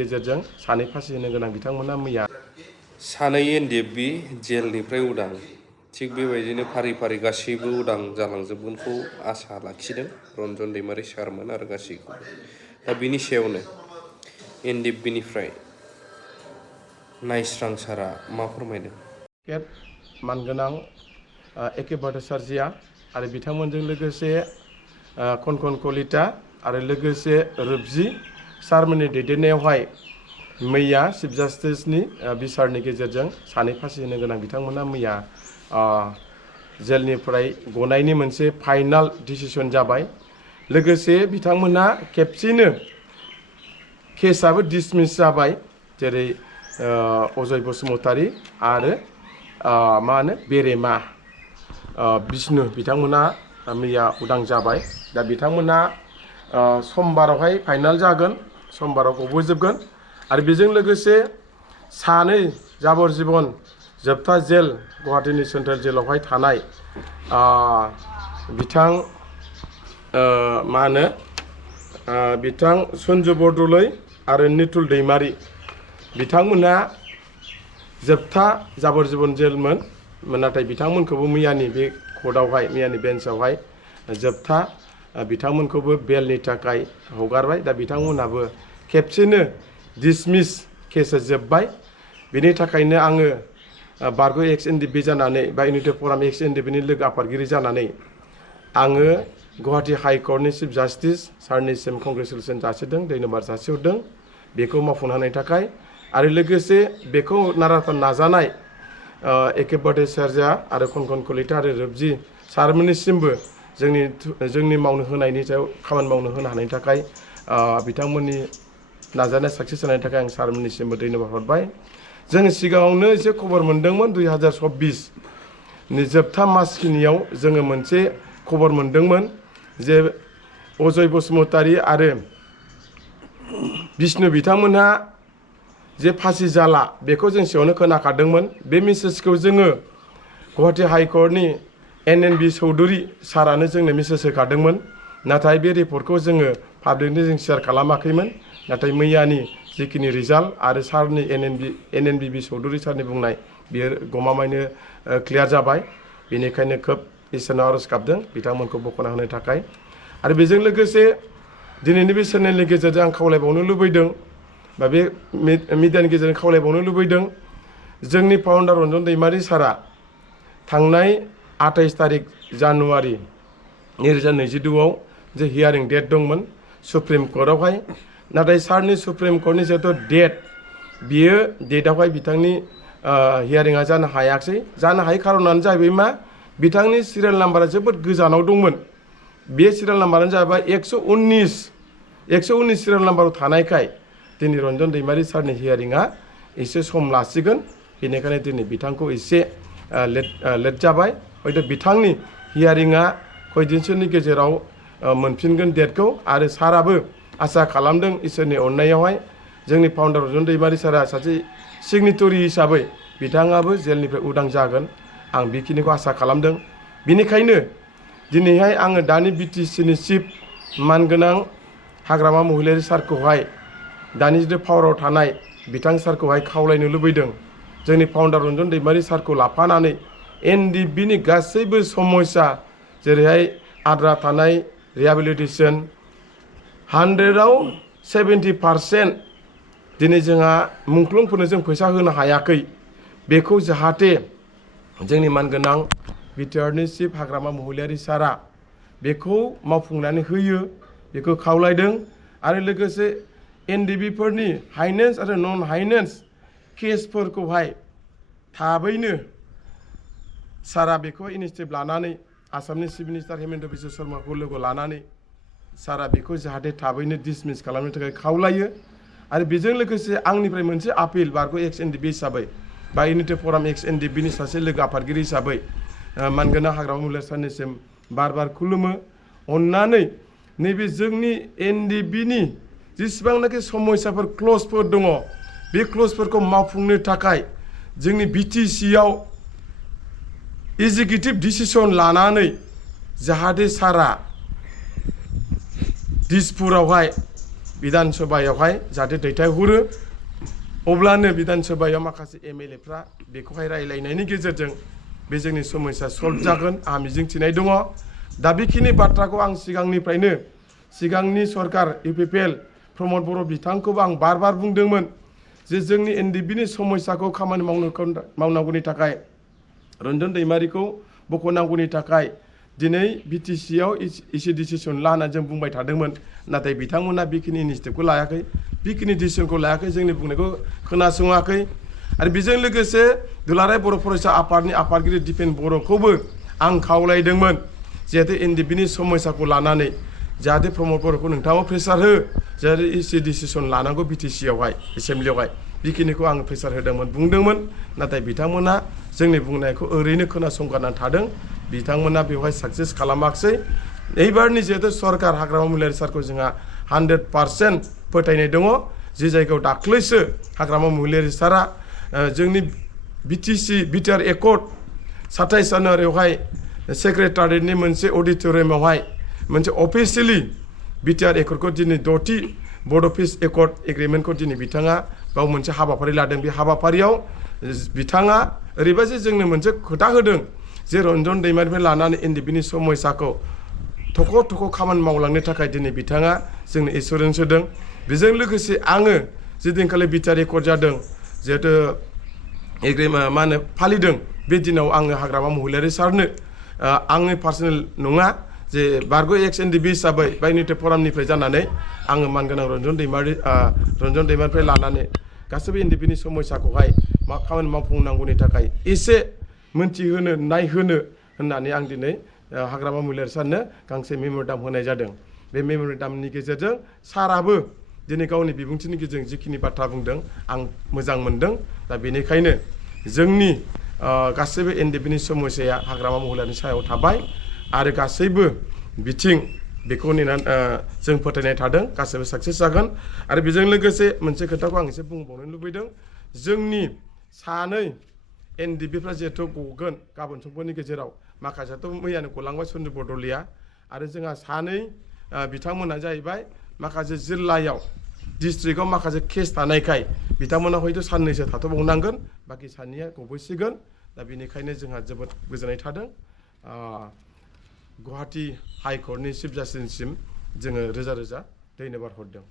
गेजेरजों सानै फासि होनो गोनां बिथांमोना मैया सानै एनडिएफबि जेलनिफ्राय उदां थिग बेबायदिनो फारि फारि गासैबो उदां जालांजोबगोनखौ आसा लाखिदों रन्जन दैमारि सारमोन आरो गासैखौबो। दा बिनि सायावनो एनडिएफबिनिफ्राय नायस्रां सारा मा फोरमायदों? केट मानगोनां एके भट्टाचार्यआ आरो बिथांमोनजों लोगोसे खनखन कलिता आरो लोगोसे रुपजि सारमोननि दैदेननायावहाय मैया चिफ जास्टिसनि बिसारनि गेजेरजों सानै फासि होनो गोनां बिथांमोना मैया जेलनिफ्राय गनायनि मोनसे फाइनाल डिसिसन जाबाय। लोगोसे बिथांमोना खेबसेनो केसआबो डिसमिस जाबाय, जेरै अजय बसुमतारी आरो मा होनो बेरेमा बिष्णु बिथांमोना मैया उदां जाबाय। दा बिथांमोना समबारावहाय फाइनाल जागोन, समबाराव गबोजोबगोन आरो बेजों लोगोसे सानै जाबर जिबन जोबथा जेल गुवाहाटीनि सेन्ट्रेल जेलावहाय थानाय बिथां मा होनो बिथां सन्जु बरदलै आरो निथुल दैमारि बिथांमोनहा जोबथा जाबर जिबन जेलमोन, नाथाय बिथांमोनखौबो मैयानि बे कर्टआवहाय मैयानि बेन्चआवहाय जोबथा बिथांमोनखौबो बेलनि थाखाय हगारबाय। दा बिथांमोनहाबो खेबसेनो डिसमिस केसा जोब्बाय। बेनि थाखायनो आङो बारग' एक्स एनडिएफबि जानानै बा इउनिटि फराम एक्स एनडिएफबिनि लोगो आफादगिरि जानानै आङो गुवाहाटी हाइकर्टनि चिफ जास्टिस सारनिसिम कंग्रेसुलेसन जासिदों, धन्यबाद जासिहरदों बेखौ मावफुंनो हानायनि थाखाय। आरो लोगोसे बेखौ नाराथार नाजानाय एके भट्टाचार्य आरो खनखन कलिता आरो रुपजि सारमोननिसिमबो जोंनि मावनो होनायनि सायाव खामानि मावनो होनो हानायनि थाखाय बिथांमोननि नाजानाया साक्सेस जानायनि थाखाय आं सारमोननिसिमबो धन्यबाद हरबाय। जों सिगाङावनो एसे खबर मोन्दोंमोन 2024नि जोबथा मासखिनियाव जोङो मोनसे खबर मोन्दोंमोन जे अजय बसुमतारी आरो बिष्णु बिथांमोनहा जे फासि जाला बेखौ जों सिगाङावनो खोनाखादोंमोन। बे मेसेजखौ जोङो गुवाहाटी हाइकर्टनि एनएनबि चौधुरी सारानो जोंनो मेसेज होखादोंमोन, नाथाय बे रिपर्टखौ जोङो पाब्लिकनि जों शेयार खालामाखैमोन। नाथाय मैयानि जिखिनि रिजाल्ट आरो सारनि एनएनबि चौधुरी सारनि बुंनाय बियो गमामायैनो क्लियार जाबाय। बेनिखायनो खोब इसोरनाव आरज गाबदों बिथांमोनखौ बख'ना होनो थाखाय। आरो बेजों लोगोसे दिनैनि बे चेनेलनि गेजेरजों आं खावलायबावनो लुबैदों बा बे मिडियानि गेजेरजों खावलायबावनो लुबैदों, जोंनि फाउन्डार रन्जन दैमारि सारा थांनाय 28 तारिख जानुवारि 2022आव जे हियारिं डेट दंमोन सुप्रिम कर्टआवहाय, नाथाय सारनि सुप्रिम कर्टनि जिहेतु डेट बियो डेटआवहाय बिथांनि हियारिंआ जानो हायाखसै। जानो हायै खारनानो जाहैबाय मा, बिथांनि सिरियाल नाम्बारा जोबोद गोजानाव दंमोन। बे सिरियाल नाम्बारानो जाबाय 119 सिरियाल नाम्बाराव थानायखाय दिनै रन्जन दैमारि सारनि हियारिंआ एसे सम लासिगोन। बेनिखायनो दिनै बिथांखौ एसे लेट जाबाय। हयथ' बिथांनि हियारिंआ खयदिनसोनि गेजेराव मोनफिनगोन डेटखौ। आरो साराबो आसा खालामदों इसोरनि अननायावहाय जोंनि फाउन्डार रन्जन दैमारि सारा सासे सिगनेटरि हिसाबै बिथाङाबो जेलनिफ्राय उदां जागोन, आं बेखिनिखौ आसा खालामदों। बेनिखायनो दिनैहाय आङो दानि बिटिसिनि चिफ मानगोनां हाग्रामा महिलारि सारखौहाय दानि जिथु पावाराव थानाय बिथां सारखौहाय खावलायनो लुबैदों, जोंनि फाउन्डार रन्जन दैमारि सारखौ लाफानानै एनडिएफबिनि गासैबो समस्या जेरैहाय आद्रा थानाय रिहेबिलिटेसन 100आव 70% दिनै जोंहा मुंख्लंफोरनो जों फैसा होनो हायाखै, बेखौ जाहाथे जोंनि मानगोनां बिटिआरनि चिफ हाग्रामा महिलारि सारा बेखौ मावफुंनानै होयो बेखौ खावलायदों। आरो लोगोसे एनडिएफबिफोरनि हाइनेन्स आरो नन हाइनेन्स केसफोरखौहाय थाबैनो सारा बेखौ इनिसियेटिभ लानानै आसामनि चिफ मिनिस्टार हेमेन्त बिश्व शर्माखौ लोगो लानानै सारा बेखौ जाहाथे थाबैनो डिसमिस खालामनो थाखाय खावलायो। आरो बेजों लोगोसे आंनिफ्राय मोनसे आपिल बारग' एक्स एनडिएफबि हिसाबै बा इउनिटि फराम एक्स एनडिएफबिनि सासे लोगो आफादगिरि हिसाबै मानगोनां हाग्रामा महिलारि सारनिसिम बार खुलुमो, अन्नानै नैबे जोंनि एनडिएफबिनि जेसेबांनाखि समस्याफोर क्लजफोर दङ बे क्लजफोरखौ मावफुंनो थाखाय जोंनि बिटिसिआव एजिकिउटिभ डिसिसन लानानै जाहाथे सारा दिसपुरावहाय बिधान सभायावहाय जाहाथे दैथायहरो अब्लानो बिधान सभायाव माखासे MLAफ्रा बेखौहाय रायलायनायनि गेजेरजों बे जोंनि समस्या सल्भ जागोन आंहा मिजिंथिनाय दङ दा बेखिनि बाथ्राखौ आं सिगांनिफ्रायनो सिगांनि सरकार UPPL प्रमद बर' बिथांखौबो आं बार बार बुंदोंमोन जे जोंनि NDBनि समस्याखौ खामानि मावनांगौनि थाखाय रन्जन दैमारिखौ बख'नांगौनि थाखाय दिनै BTCआव इसे डिसिसन ला होननानै जों बुंबाय थादोंमोन नाथाय बिथांमोना बेखिनि इनिसियेटिभखौ लायाखै बेखिनि डिसिसनखौ लायाखै जोंनि बुंनायखौ खोनासङाखै आरो बेजों लोगोसे दुलाराय बर' फरायसा आफादनि आफादगिरि दिपेन बर'खौबो आं खावलायदोंमोन जिहेतु NDBनि समस्याखौ लानानै जाहाथे प्रमद बर'खौ नोंथाङाबो प्रेसार हो जाहाथे इसे डिसिसन लानांगौ BTCआवहाय एसेम्ब्लियावहाय बेखिनिखौ आं प्रेसार होदोंमोन बुंदोंमोन नाथाय बिथांमोना जोंनि बुंनायखौ ओरैनो खोनासंगारनानै थादों बिथांमोना बेवहाय साक्सेस खालामाखिसै एबारनि जिहेतु सरकार हाग्रामा महिलारि सारखौ जोंहा 100% फोथायनाय दङ जे जायगायाव दाख्लैसो हाग्रामा महिलारि सारा जोंनि BTR एकर्ड 27 जानुवारियावहाय सेक्रेटारियेटनि मोनसे अडिट'रियामावहाय मोनसे अफिसियेलि BTR एकर्डखौ दिनै 6थि बड' पिस एकर्ड एग्रिमेन्टखौ दिनै बिथाङा गाव मोनसे हाबाफारि लादों बे हाबाफारियाव बिथाङा ओरैबायदि जोंनो मोनसे खोथा होदों जे रन्जन दैमारिनिफ्राय लानानै NDBनि समस्याखौ थख' थख' खामानि मावलांनो थाखाय दिनै बिथाङा जोंनो एसुरेन्स होदों बेजों लोगोसे आङो जिदिनखालि BTR एकर्ड जादों जिहेतु मा होनो फालिदों बे दिनाव आङो हाग्रामा महिलारि सारनो आंनि पार्सनेल नङा जे बारग' एक्स NDB हिसाबै बायनिटे फरामनिफ्राय जानानै आङो मानगोनां रन्जन दैमारिनिफ्राय लानानै गासैबो NDBनि समस्याखौहाय मा खामानि मावफुंनांगौनि थाखाय एसे मोनथिहोनो नायहोनो होननानै आं दिनै हाग्रामा महिलारि सारनो गांसे मेम'रेन्डाम होनाय जादों बे मेम'रेन्डामनि गेजेरजों साराबो दिनै गावनि बिबुंथिनि गेजेरजों जिखिनि बाथ्रा बुंदों आं मोजां मोनदों दा बेनिखायनो जोंनि गासैबो NDBनि समस्याया हाग्रामा महिलारिनि सायाव थाबाय आरो गासैबो बिथिं बेखौ नेनानै जों फोथायनाय थादों गासैबो साक्सेस जागोन आरो बेजों लोगोसे मोनसे खोथाखौ आं एसे बुंबावनो लुबैदों जोंनि सानै NDBफ्रा जिहेथु गगोन गाबोन समफोरनि गेजेराव माखासेयाथ' मैयानो गलांबाय सन्जय बरद'लैया आरो जोंहा सानै बिथांमोना जाहैबाय माखासे जिल्लायाव डिस्ट्रिक्टआव माखासे केस थानायखाय बिथांमोना हयथ' साननैसो थाथ'बावनांगोन बाखि सानैया गबोसिगोन दा बेनिखायनो जोंहा जोबोद गोजोननाय थादों गुवाहाटी हाइकर्टनि चिफ जास्टिससिम जोङो रोजा रोजा धन्यबाद हरदों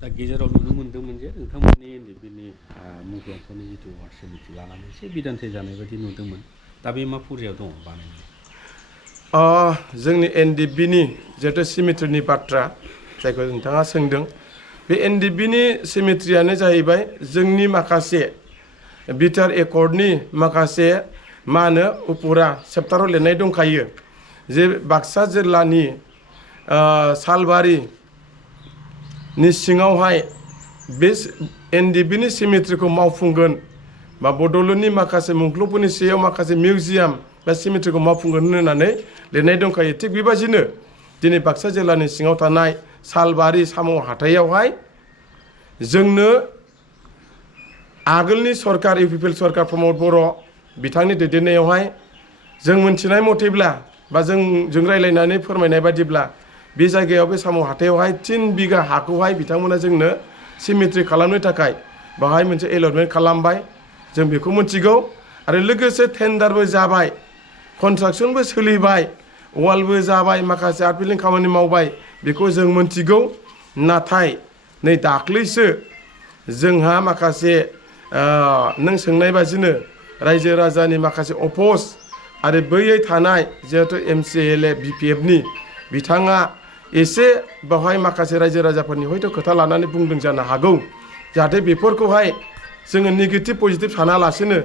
दा गेजेराव नुनो मोन्दोंमोन जे नोंथांमोननि NDBनि मुभमेन्टफोरनि जिथु वार्ड समिति लानानै एसे बिदान्थि जानाय बायदि नुदोंमोन दा बे मा फरियाव दङ बानायनाय जोंनि NDBनि जिहेतु सिमेट्रिनि बाथ्रा जायखौ नोंथाङा सोंदों बे NDBनि सिमेट्रियानो जाहैबाय जोंनि माखासे BTR एकर्डनि माखासे मा होनो उपुरा चेप्टाराव लिरनाय दंखायो जे बाक्सा जिल्लानि सालबारिनि सिङावहाय बे NDBनि सिमेट्रिखौ मावफुंगोन बा बड'लेण्डनि माखासे मुंख्लंफोरनि सायाव माखासे मिउजियाम बा सिमेट्रिखौ मावफुंगोन होननानै लिरनाय दंखायो थिग बेबायदिनो दिनै बाक्सा जिल्लानि सिङाव थानाय सालबारि साम' हाथायावहाय जोंनो आगोलनि सरकार UPPL सरकार प्रमद बर' बिथांनि दैदेननायावहाय जों मोनथिनाय मथेब्ला बा जों रायलायनानै फोरमायनाय बादिब्ला बे जायगायाव बे साम' हाथायावहाय 3 बिघा हाखौहाय बिथांमोना जोंनो सिमेट्रि खालामनो थाखाय बाहाय मोनसे एलटमेन्ट खालामबाय जों बेखौ मोनथिगौ आरो लोगोसे टेन्डारबो जाबाय कन्स्ट्राक्सनबो सोलिबाय वालबो जाबाय माखासे आर्ट बिल्डिं खामानि मावबाय बेखौ जों मोनथिगौ नाथाय नै दाख्लैसो जोंहा माखासे नों सोंनाय बादिनो रायजो राजानि माखासे अफिस आरो बैयै थानाय जिहेतु MCLA BPFनि बिथाङा एसे बेवहाय माखासे रायजो राजाफोरनि हयथ' खोथा लानानै बुंदों जानो हागौ जाहाथे बेफोरखौहाय जोङो नेगेटिभ पजिटिभ सानालासिनो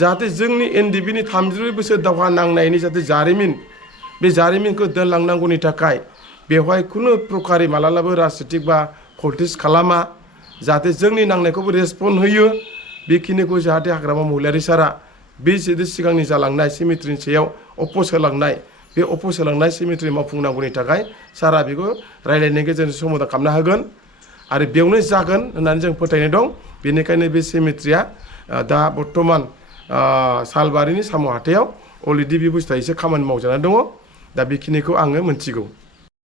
जाहाथे जोंनि NDBनि 32 बोसोर दावहा नांनायनि जाहाथे जारिमिन बे जारिमिनखौ दोनलांनांगौनि थाखाय बेवहाय खुनु प्रकारै मालाबाबो राजनितिक बा पलिटिक्स खालामा जाहाथे जोंनि नांनायखौबो रेसपन्ड होयो बेखिनिखौ जाहाथे हाग्रामा महिलारि सारा बे सिगांनि जालांनाय सिमेट्रिनि सायाव अफस होलांनाय बे अफस होलांनाय सिमेट्रि मावफुंनांगौनि थाखाय सारा बेखौ रायलायनायनि गेजेरजों समाधान खालामना होगोन आरो बेयावनो जागोन होननानै जों फोथायनाय दं बेनिखायनो बे सिमेट्रिया दा बर्तमान सालबारिनि साम' हाथायाव अलरेडि बे बुस्थुआ एसे खामानि मावजानानै दङ दा बेखिनिखौ आङो मोनथिगौ